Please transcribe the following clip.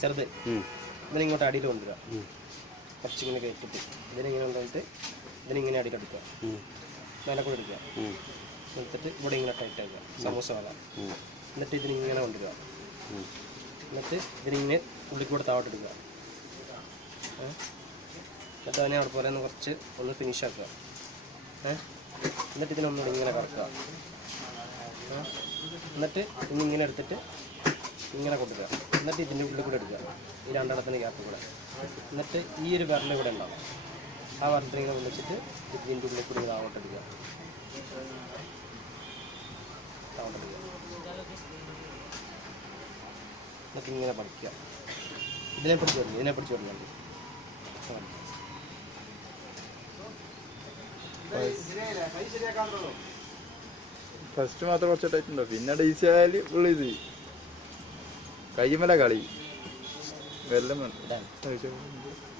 ചെറുത്. ഇതിനിങ്ങോട്ട് അടിയിൽ കൊണ്ടുവരിക. കുറച്ചിങ്ങനെ കയറ്റിട്ട് ഇതിനിങ്ങനെ കൊണ്ടുവന്നിട്ട് ഇതിനിങ്ങനെ ഉം. മേലെ കൂടെ എടുക്കുക എടുത്തിട്ട് ഇവിടെ ഇങ്ങനെ ടൈറ്റ് ആക്കുക സമൂസ വില. എന്നിട്ട് ഇതിനിങ്ങനെ കൊണ്ടുവരിക. എന്നിട്ട് ഇതിനിങ്ങനെ ഉള്ളിൽ കൂടെ താവട്ട് എടുക്കുക ഏ? എന്നിട്ട് അതിനെ അവിടെ പോലെ ഒന്ന് കുറച്ച് ഒന്ന് ഫിനിഷ് ആക്കുക? എന്നിട്ട് ഇതിനൊന്നുകൂടി ഇങ്ങനെ കറക്കുക എന്നിട്ട് ഇന്നിങ്ങനെ ഇങ്ങനെ എടുത്തിട്ട് ഇങ്ങനെ കൊടുക്കുക എന്നിട്ട് ഇതിന്റെ ഉള്ളിൽ കൂടെ എടുക്കുക. ഈ രണ്ടെണ്ണത്തിന് ഗ്യാപ്പ് കൂടെ. എന്നിട്ട് ഈ ഒരു വിരൽ ഇവിടെ ഉണ്ടാവും. ആ വിരലിനെ ഇങ്ങനെ വിളിച്ചിട്ട് ഇതിന്റെ ഉള്ളിൽ കൂടി താവട്ട് എടുക്കുക. എടുക്കുക. എന്നിട്ട് ഇങ്ങനെ പഠിക്കുക ഇതിനെ പിടിച്ച് തുടങ്ങി ഇതിനെ പിടിച്ച് തുടങ്ങി ഫസ്റ്റ് മാത്രം കുറച്ച് ടൈറ്റ് ഉണ്ടോ? പിന്നെ ഡീസി ആയാലും ഫുൾ ഈസി കയ്യുമല കളി. വെല്ലം